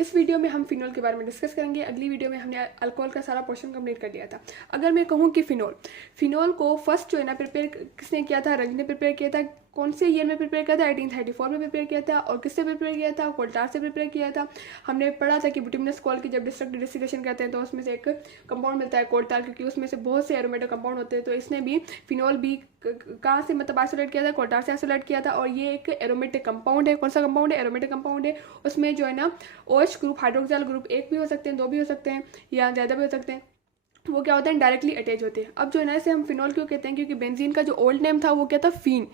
इस वीडियो में हम फिनोल के बारे में डिस्कस करेंगे। अगली वीडियो में हमने अल्कोहल का सारा पोर्शन कंप्लीट कर लिया था। अगर मैं कहूँ कि फिनोल को फर्स्ट जो है ना प्रिपेयर किसने किया था, रंग ने प्रिपेयर किया था। कौन से ईयर में प्रिपेयर किया था, 1834 में प्रिपेयर किया था। और किससे प्रिपेयर किया था, कोल्टार से प्रिपेयर किया था। हमने पढ़ा था कि बिटुमिनस कॉल की जब डिस्ट्रक्टिव डिस्टिलेशन करते हैं तो उसमें से एक कंपाउंड मिलता है कोल्टार, क्योंकि उसमें से बहुत से एरोमेटिक कंपाउंड होते हैं। तो इसने भी फिनोल भी कहाँ से मतलब आइसोलेट किया था, कोल्टार से आइसोलेट किया था। और ये एक एरोमेटिक कंपाउंड है। कौन सा कंपाउंड है, एरोमेटिक कंपाउंड है। उसमें जो है ना OH ग्रुप, हाइड्रोक्सिल ग्रुप एक भी हो सकते हैं, दो भी हो सकते हैं, या ज़्यादा भी हो सकते हैं। वो क्या होता है, डायरेक्टली अटैच होते हैं। अब जो है ना इसे हम फिनोल क्यों कहते हैं, क्योंकि बेंजीन का जो ओल्ड नेम था वो क्या था, फीन।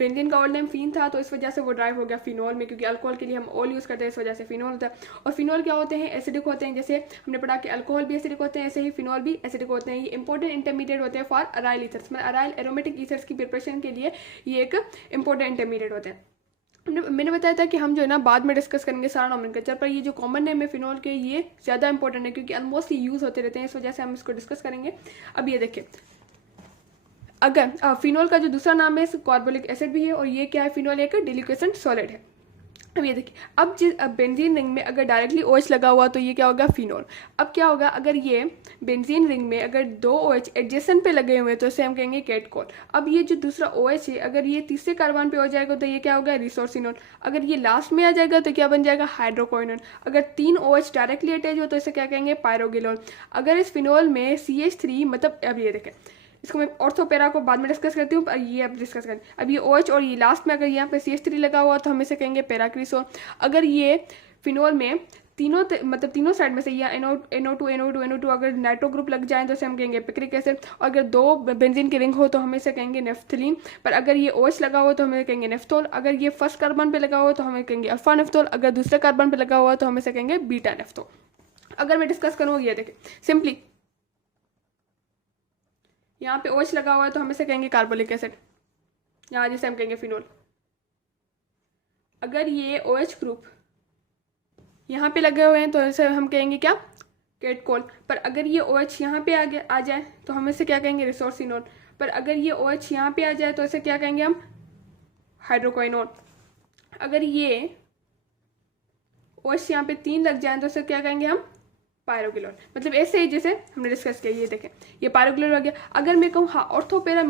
बेंजीन का ओल्ड नेम फीन था, तो इस वजह से वो ड्राइव हो गया फिनोल में, क्योंकि अल्कोहल के लिए हम ऑल यूज़ करते हैं, इस वजह से फिनोल होता है। और फिनोल क्या होते हैं, एसिडिक होते हैं। जैसे हमने पढ़ा कि अल्कोहल भी एसिडिक होते हैं, ऐसे ही फिनोल भी एसिडिक होते हैं। ये इंपॉर्टेंट इंटरमीडिएट होते हैं फॉर अराइल ईथर्स, मतलब अराइल एरोमेटिक ईथर्स की प्रिपरेशन के लिए ये एक इंपॉर्टेंट इंटरमीडिएट होते हैं। मैंने बताया था कि हम जो है ना बाद में डिस्कस करेंगे सारा नॉमेनक्लेचर, पर ये जो कॉमन नेम है फिनोल के ये ज़्यादा इंपॉर्टेंट है, क्योंकि ऑलमोस्ट यूज़ होते रहते हैं, इस वजह से हम इसको डिस्कस करेंगे। अब ये देखिए, अगर फिनोल का जो दूसरा नाम है कार्बोलिक एसिड भी है, और ये क्या है, फिनोल एक डिलिक्वेसेंट सॉलिड है। अब ये देखिए, अब बेंजीन रिंग में अगर डायरेक्टली OH लगा हुआ तो ये क्या होगा, फिनोल। अब क्या होगा, अगर ये बेंजीन रिंग में अगर दो OH एडजेसेंट पे लगे हुए हैं तो इसे हम कहेंगे केटकोल। अब ये जो दूसरा OH है, अगर ये तीसरे कार्बन पे हो जाएगा तो ये क्या होगा, रिसोर्सिनोल। अगर ये लास्ट में आ जाएगा तो क्या बन जाएगा, हाइड्रोक्विनोन। अगर तीन OH डायरेक्टली अटैच हो तो इसे क्या कहेंगे, पायरोगिनोल। अगर इस फिनोल में CH3 मतलब, अब ये देखें, इसको मैं ऑर्थोपेरा को बाद में डिस्कस करती हूँ, ये अब डिस्कस करें। अब ये OH और ये लास्ट में अगर यहाँ पे CH3 लगा हुआ तो हम इसे कहेंगे पेराक्रिसोल। अगर ये फिनोल में तीनों मतलब तीनों साइड में से या NO2 अगर नाइट्रो ग्रुप लग जाए तो इसे हम कहेंगे पिक्रिक एसिड। और अगर दो बेंजीन की रिंग हो तो हम इसे कहेंगे नेफ्थलीन। पर अगर ये OH लगा हो तो हमें कहेंगे नेफ्थोल। अगर ये फर्स्ट कार्बन पे लगा हो तो हमें कहेंगे अल्फा नेफ्थोल। अगर दूसरे कार्बन पे लगा हुआ तो हम इसे कहेंगे बीटा नेफ्थोल। अगर मैं डिस्कस करूँ, ये देखें सिंपली, यहाँ पे OH लगा हुआ है तो हम इसे कहेंगे कार्बोलिक एसिड, यहाँ जिसे हम कहेंगे फिनोल। अगर ये OH ग्रुप यहाँ पे लगे हुए हैं तो इसे हम कहेंगे क्या, केटकोल। पर अगर ये OH यहाँ पे आ जाए तो हम इसे क्या कहेंगे, रिसोर्सिनोल। पर अगर ये OH यहाँ पे आ जाए तो इसे क्या कहेंगे हम, हाइड्रोक्विनोन। अगर ये OH यहाँ पे तीन लग जाए तो इसे क्या कहेंगे हम, पायरोगिलोन। मतलब ऐसे ही जैसे हमने डिस्कस किया, ये देखें ये पायरोगिलोन हो गया। अगर मैं कहूँ हाँ ऑर्थोपेरा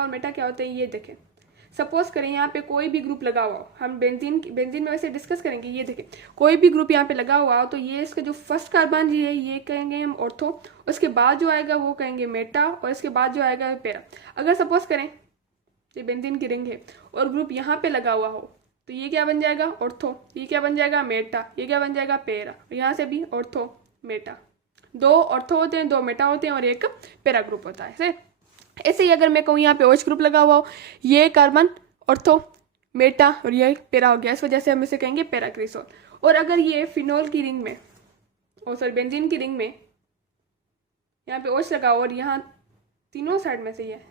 और मेटा क्या होते हैं, ये देखें। सपोज करें यहाँ पे कोई भी ग्रुप लगा हुआ हो, हम बेंजीन में वैसे डिस्कस करेंगे। ये देखें कोई भी ग्रुप यहाँ पे लगा हुआ हो तो ये इसका जो फर्स्ट कार्बन जी है ये कहेंगे हम ऑर्थो, उसके बाद जो आएगा वो कहेंगे मेटा, और इसके बाद जो आएगा पेरा। अगर सपोज करें ये बेंजीन की रिंग है और ग्रुप यहाँ पे लगा हुआ हो तो ये क्या बन जाएगा, ऑर्थो। ये क्या बन जाएगा, मेटा। ये क्या बन जाएगा, पेरा। और यहाँ से भी ऑर्थो मेटा, दो ऑर्थो होते हैं, दो मेटा होते हैं, और एक पेरा ग्रुप होता है। ऐसे ही अगर मैं कहूँ यहाँ पे OH ग्रुप लगा हुआ हो, ये कार्बन ऑर्थो मेटा और ये पेरा हो गया, इस वजह से हम इसे कहेंगे पेराक्रिसोल। और अगर ये फिनोल की रिंग में, बेंजीन की रिंग में यहाँ पे OH लगा हो और यहाँ तीनों साइड में से ये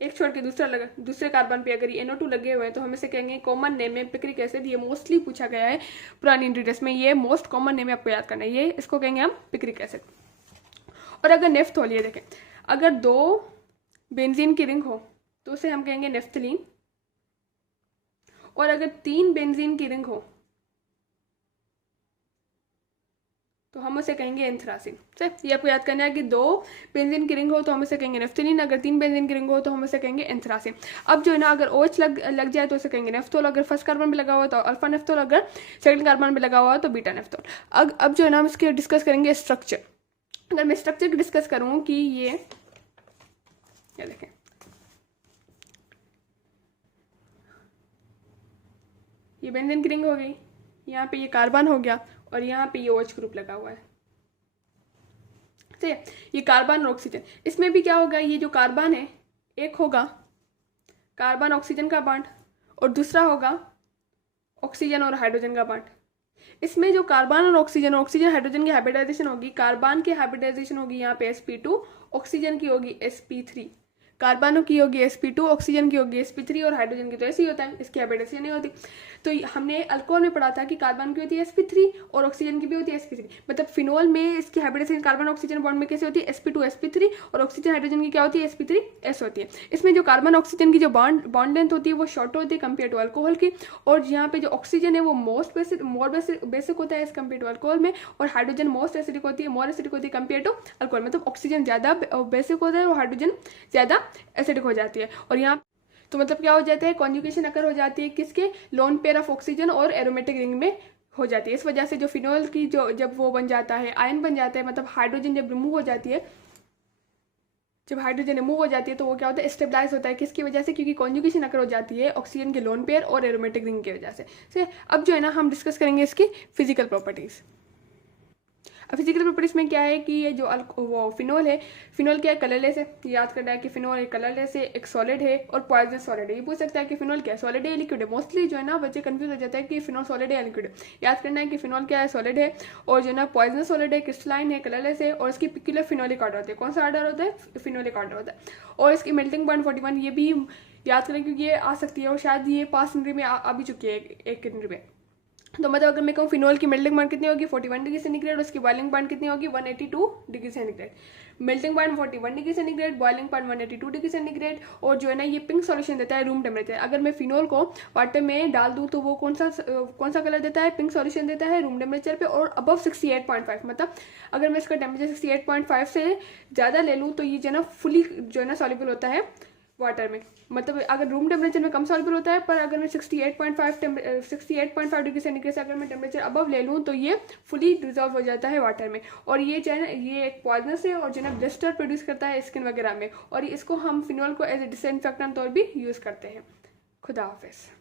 एक छोड़ के दूसरे कार्बन पे अगर ये NO2 लगे हुए हैं तो हम इसे कहेंगे, कॉमन नेम है पिक्रिक एसिड। ये मोस्टली पूछा गया है पुरानी इंग्रीडियंट्स में, ये मोस्ट कॉमन नेम है, आपको याद करना है, ये इसको कहेंगे हम पिक्रिक एसिड। और अगर नेफ्थोल, ये देखें अगर दो बेंजीन की रिंग हो तो उसे हम कहेंगे नेफ्थलीन। और अगर तीन बेंजीन की रिंग हो तो हम उसे कहेंगे एंथ्रासिन। ये आपको याद करना है कि दो बेंजीन की रिंग हो तो हम उसे कहेंगे नेफ्थलीन, अगर तीन बेंजीन की रिंग हो तो हम उसे कहेंगे एंथ्रासिन। अब जो है ना अगर OH लग जाए तो उसे कहेंगे नेफ्थोल। अगर फर्स्ट कार्बन पे लगा हुआ तो अल्फा नेफ्थोल, अगर सेकंड कार्बन पे लगा हुआ तो बीटा नेफ्थोल। अब जो है ना हम इसके डिस्कस करेंगे स्ट्रक्चर। अगर मैं स्ट्रक्चर की डिस्कस करूँ कि ये देखें, ये बेंजीन की रिंग हो गई, यहाँ पे ये कार्बन हो गया, और यहाँ पे ये OH ग्रुप लगा हुआ है। ठीक है, ये कार्बन और ऑक्सीजन, इसमें भी क्या होगा, ये जो कार्बन है एक होगा कार्बन ऑक्सीजन का बॉन्ड और दूसरा होगा ऑक्सीजन और हाइड्रोजन का बॉन्ड। इसमें जो कार्बन और ऑक्सीजन हाइड्रोजन की हाइब्रिडाइजेशन होगी, कार्बन की हाइब्रिडाइजेशन होगी यहाँ पे sp2, ऑक्सीजन की होगी sp3। कार्बनों की होगी sp2, ऑक्सीजन की होगी sp3 और हाइड्रोजन की तो ऐसी होता है, इसकी हैबिट ऐसी नहीं होती। तो हमने अल्कोहल में पढ़ा था कि कार्बन की होती है sp3 और ऑक्सीजन की भी होती है sp3, मतलब फिनोल में इसकी हैबिट ऐसी कार्बन ऑक्सीजन बॉन्ड में कैसे होती है sp2 sp3 और ऑक्सीजन हाइड्रोजन की क्या होती है sp3 s होती है। इसमें जो कार्बन ऑक्सीजन की जो बॉन्ड लेंथ होती है वो शॉर्ट होती है कंपेयर टू अल्कोहल की, और यहाँ पे जो ऑक्सीजन है वो मोर बेसिक होता है एज कंपेयर टू अल्कोहल में, और हाइड्रोजन मोस्ट एसिडिक होती है, मोर एसिडिक होती है कंपेयर टू अल्कोहल, मतलब ऑक्सीजन ज़्यादा बेसिक होता है और हाइड्रोजन ज़्यादा एसिडिक हो जाती है। और यहाँ तो मतलब क्या हो जाता है, कॉन्जुगेशन अकर हो जाती है किसके, लोन पेयर ऑफ ऑक्सीजन और एरोमेटिक रिंग में हो जाती है। इस वजह से जो फिनोल की जो जब वो बन जाता है, आयन बन जाता है, मतलब हाइड्रोजन जब रिमूव हो जाती है, जब हाइड्रोजन रिमूव हो जाती है तो वो क्या होता है, स्टेबलाइज होता है। किसकी वजह से, क्योंकि कॉन्जुगेशन अकर हो जाती है ऑक्सीजन के लोन पेयर और एरोमेटिक रिंग की वजह से। अब जो है ना हम डिस्कस करेंगे इसकी फिजिकल प्रॉपर्टीज़। अब फिजिकल प्रॉपर्टीज में क्या है कि ये जो वो फिनोल है, फिनोल क्या है, कलरलेस है। याद करना है कि फिनोल एक कलरलेस है, एक सॉलिड है और पॉइजनस सॉलिड है। ये पूछ सकता है कि फिनोल क्या है, सॉलिड है या लिक्विड है। मोस्टली जो है ना बच्चे कंफ्यूज हो जाता है कि फिनोल सॉलिड है या लिक्विड है। याद करना है कि फिनोल क्या है, सॉलिड है, और जो है ना पॉइजनस सॉलिड है, क्रिस्टलाइन है, कलरलेस है, और इसकी पिक्युलर फिनोलिक ऑर्डर होता है। कौन सा ऑर्डर होता है, फिनोलिक ऑर्डर होता है। और इसकी मेल्टिंग पॉइंट 41, ये भी याद करें क्योंकि ये आ सकती है और शायद ये पास सेंचुरी में आ भी चुकी है, एक सेंचुरी में। तो मतलब अगर मैं कहूँ फिनोल की मेल्टिंग पॉइंट कितनी होगी 41 डिग्री सेंटीग्रेड, उसकी बॉइलिंग पॉइंट कितनी होगी 182 degree centigrade. Melting point 41 degree centigrade, boiling point 182 degree centigrade. और जो है ना ये पिंक सॉल्यूशन देता है रूम टेम्परेचर। अगर मैं फिनोल को वाटर में डाल दूँ तो वो कौन सा कलर देता है, पिंक सॉल्यूशन देता है रूम टेम्परेचर पे और अबव 68.5। मतलब अगर मैं इसका टेम्परेचर 68.5 से ज़्यादा ले लूँ तो ये जो है ना फुली जो है ना सॉल्युबल होता है वाटर में। मतलब अगर रूम टेम्परेचर में कम सॉल्युबल होता है, पर अगर मैं 68.5 डिग्री सेंटीग्रेड से अगर मैं टेम्परेचर अबव ले लूँ तो ये फुली डिजॉल्व हो जाता है वाटर में। और ये जो है ना ये एक पॉइजनस है और जो है ना ब्लिस्टर प्रोड्यूस करता है स्किन वगैरह में, और इसको हम फिनोल को एज ए डिसइंफेक्टेंट तौर भी यूज़ करते हैं। खुदा हाफिज़।